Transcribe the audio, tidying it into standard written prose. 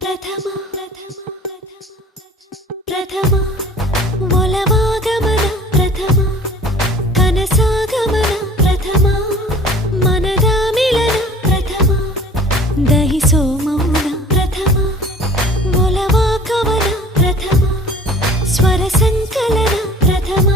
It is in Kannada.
ಪ್ರಥಮ ಪ್ರಥಮ ಒಲವಾಗಮನ ಪ್ರಥಮ ಕನಸಾಗಮನ ಪ್ರಥಮ ಮನದ ಮಿಲನ ಪ್ರಥಮ ದಹಿಸೋ ಮೌನ ಪ್ರಥಮ ಒಲವಾ ಕವನ ಪ್ರಥಮ ಸ್ವರ ಸಂಕಲನ ಪ್ರಥಮ